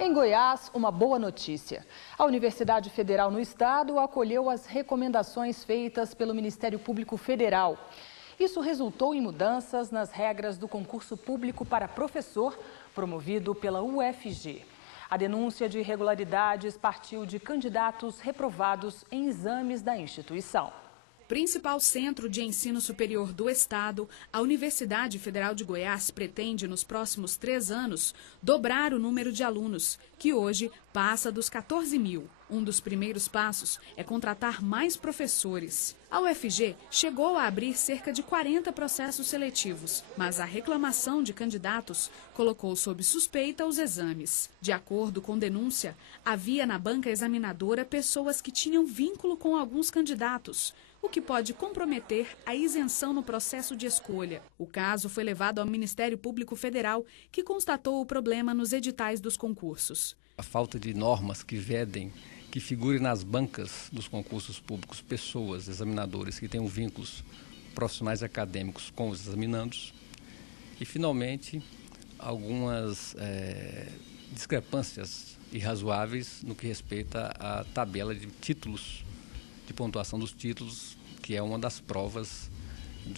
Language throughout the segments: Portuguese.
Em Goiás, uma boa notícia. A Universidade Federal no Estado acolheu as recomendações feitas pelo Ministério Público Federal. Isso resultou em mudanças nas regras do concurso público para professor, promovido pela UFG. A denúncia de irregularidades partiu de candidatos reprovados em exames da instituição. Principal centro de ensino superior do Estado, a Universidade Federal de Goiás pretende, nos próximos 3 anos, dobrar o número de alunos, que hoje passa dos 14 mil. Um dos primeiros passos é contratar mais professores. A UFG chegou a abrir cerca de 40 processos seletivos, mas a reclamação de candidatos colocou sob suspeita os exames. De acordo com denúncia, havia na banca examinadora pessoas que tinham vínculo com alguns candidatos, o que pode comprometer a isenção no processo de escolha. O caso foi levado ao Ministério Público Federal, que constatou o problema nos editais dos concursos. A falta de normas que vedem que figure nas bancas dos concursos públicos pessoas, examinadores, que tenham vínculos profissionais e acadêmicos com os examinandos. E, finalmente, algumas discrepâncias irrazoáveis no que respeita à tabela de títulos, de pontuação dos títulos, que é uma das provas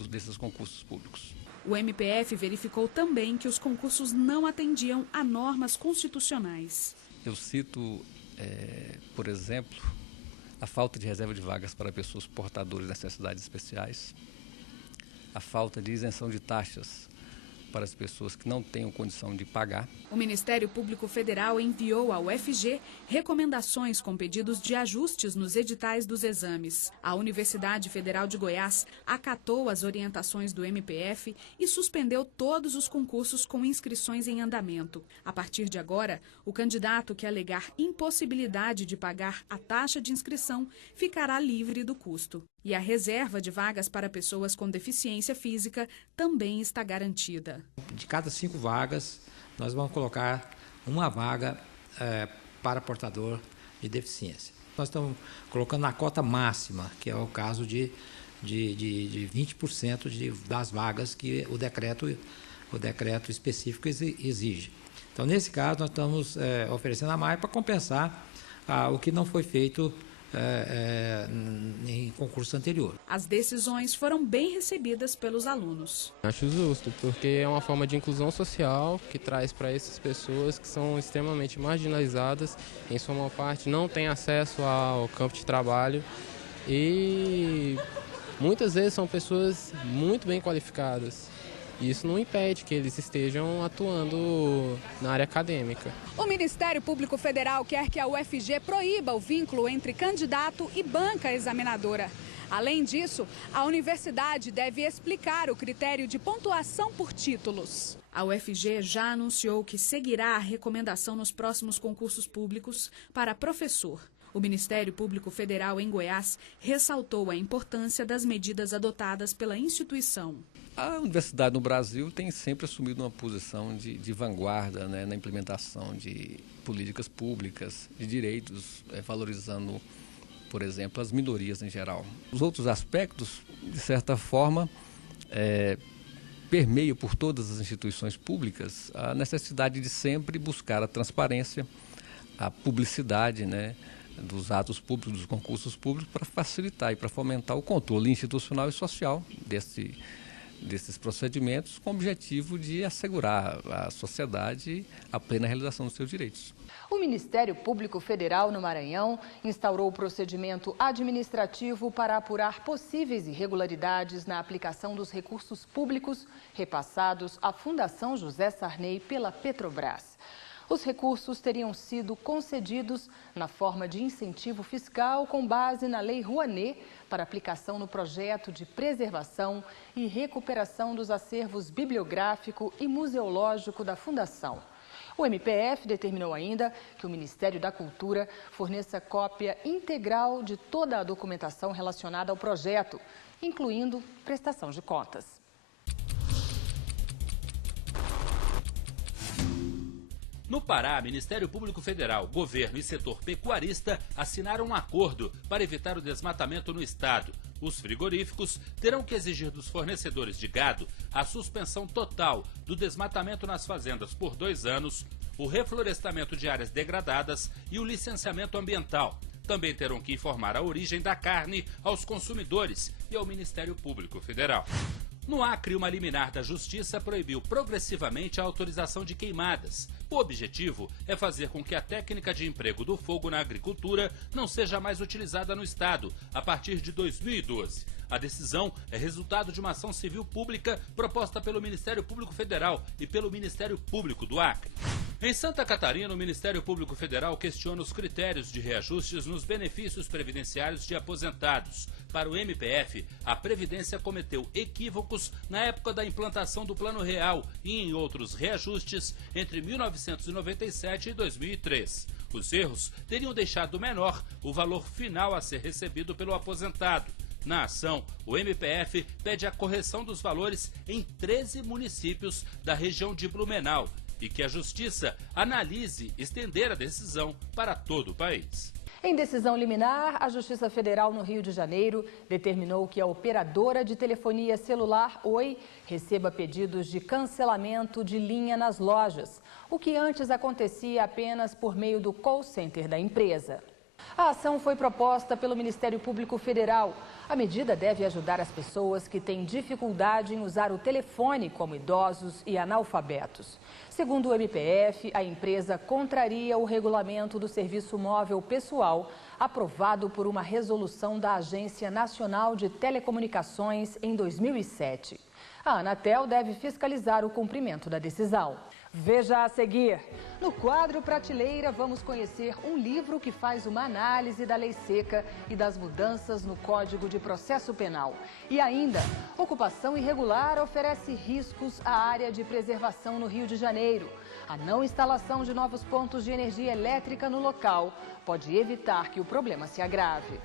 desses concursos públicos. O MPF verificou também que os concursos não atendiam a normas constitucionais. Eu cito, por exemplo, a falta de reserva de vagas para pessoas portadoras de necessidades especiais, a falta de isenção de taxas para as pessoas que não tenham condição de pagar. O Ministério Público Federal enviou à UFG recomendações com pedidos de ajustes nos editais dos exames. A Universidade Federal de Goiás acatou as orientações do MPF e suspendeu todos os concursos com inscrições em andamento. A partir de agora, o candidato que alegar impossibilidade de pagar a taxa de inscrição ficará livre do custo. E a reserva de vagas para pessoas com deficiência física também está garantida. De cada 5 vagas, nós vamos colocar uma vaga para portador de deficiência. Nós estamos colocando na cota máxima, que é o caso de 20% das vagas que o decreto específico exige. Então, nesse caso, nós estamos oferecendo a mais para compensar o que não foi feito em concurso anterior. As decisões foram bem recebidas pelos alunos. Acho justo, porque é uma forma de inclusão social que traz para essas pessoas que são extremamente marginalizadas, em sua maior parte não têm acesso ao campo de trabalho e muitas vezes são pessoas muito bem qualificadas. Isso não impede que eles estejam atuando na área acadêmica. O Ministério Público Federal quer que a UFG proíba o vínculo entre candidato e banca examinadora. Além disso, a universidade deve explicar o critério de pontuação por títulos. A UFG já anunciou que seguirá a recomendação nos próximos concursos públicos para professor. O Ministério Público Federal em Goiás ressaltou a importância das medidas adotadas pela instituição. A universidade no Brasil tem sempre assumido uma posição de vanguarda, né, na implementação de políticas públicas, de direitos, valorizando, por exemplo, as minorias em geral. Os outros aspectos, de certa forma, permeiam por todas as instituições públicas a necessidade de sempre buscar a transparência, a publicidade, né, dos atos públicos, dos concursos públicos, para facilitar e para fomentar o controle institucional e social desses procedimentos, com o objetivo de assegurar à sociedade a plena realização dos seus direitos. O Ministério Público Federal no Maranhão instaurou o procedimento administrativo para apurar possíveis irregularidades na aplicação dos recursos públicos repassados à Fundação José Sarney pela Petrobras. Os recursos teriam sido concedidos na forma de incentivo fiscal com base na Lei Rouanet para aplicação no projeto de preservação e recuperação dos acervos bibliográfico e museológico da Fundação. O MPF determinou ainda que o Ministério da Cultura forneça cópia integral de toda a documentação relacionada ao projeto, incluindo prestação de contas. No Pará, Ministério Público Federal, Governo e setor pecuarista assinaram um acordo para evitar o desmatamento no estado. Os frigoríficos terão que exigir dos fornecedores de gado a suspensão total do desmatamento nas fazendas por 2 anos, o reflorestamento de áreas degradadas e o licenciamento ambiental. Também terão que informar a origem da carne aos consumidores e ao Ministério Público Federal. No Acre, uma liminar da Justiça proibiu progressivamente a autorização de queimadas. O objetivo é fazer com que a técnica de emprego do fogo na agricultura não seja mais utilizada no Estado a partir de 2012. A decisão é resultado de uma ação civil pública proposta pelo Ministério Público Federal e pelo Ministério Público do Acre. Em Santa Catarina, o Ministério Público Federal questiona os critérios de reajustes nos benefícios previdenciários de aposentados. Para o MPF, a Previdência cometeu equívocos na época da implantação do Plano Real e em outros reajustes entre 1997 e 2003. Os erros teriam deixado menor o valor final a ser recebido pelo aposentado. Na ação, o MPF pede a correção dos valores em 13 municípios da região de Blumenau e que a Justiça analise estender a decisão para todo o país. Em decisão liminar, a Justiça Federal no Rio de Janeiro determinou que a operadora de telefonia celular Oi receba pedidos de cancelamento de linha nas lojas, o que antes acontecia apenas por meio do call center da empresa. A ação foi proposta pelo Ministério Público Federal. A medida deve ajudar as pessoas que têm dificuldade em usar o telefone, como idosos e analfabetos. Segundo o MPF, a empresa contraria o regulamento do Serviço Móvel Pessoal, aprovado por uma resolução da Agência Nacional de Telecomunicações em 2007. A Anatel deve fiscalizar o cumprimento da decisão. Veja a seguir. No quadro Prateleira, vamos conhecer um livro que faz uma análise da lei seca e das mudanças no Código de Processo Penal. E ainda, ocupação irregular oferece riscos à área de preservação no Rio de Janeiro. A não instalação de novos pontos de energia elétrica no local pode evitar que o problema se agrave.